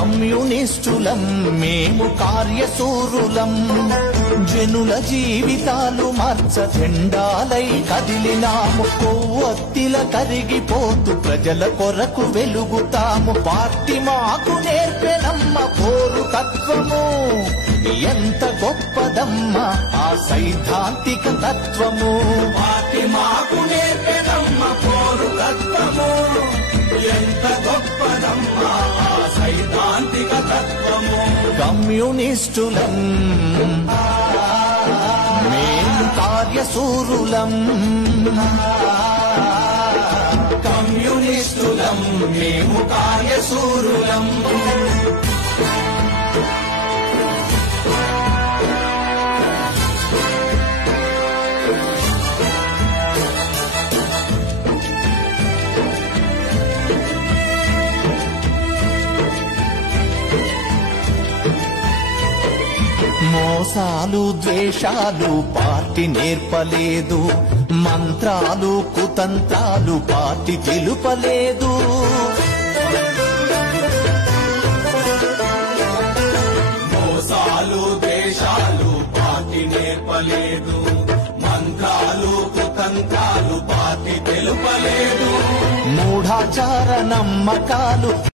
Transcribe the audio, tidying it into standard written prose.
కమ్యూనిస్టులం మేము కార్యశూరులం, జనుల జీవితాలు మార్చ జెండాలై కదిలినాము, కొవ్వొత్తిల కరిగిపోతూ ప్రజల కొరకు వెలుగుతాము. పార్టీ మాకు నేర్పెనమ్మ పోరు తత్వము, ఎంత గొప్పదమ్మ ఆ సైద్ధాంతిక తత్వము. పార్టీ మాకు నేర్పెనమ్మ పోరు తత్వము, ఎంత గొప్పదమ్మ ఆ సైద్ధాంతిక తత్వము. కమ్యూనిస్టులం మేము కార్యశూరులం, కమ్యూనిస్టులం మేము కార్యశూరులం. మోసాలు ద్వేషాలు పార్టీ నేర్పలేదు, మంత్రాలు కుతంత్రాలు పార్టీ తెలుపలేదు. మోసాలు ద్వేషాలు పార్టీ నేర్పలేదు, మంత్రాలు కుతంత్రాలు పార్టీ తెలుపలేదు. మూఢాచార నమ్మకాలు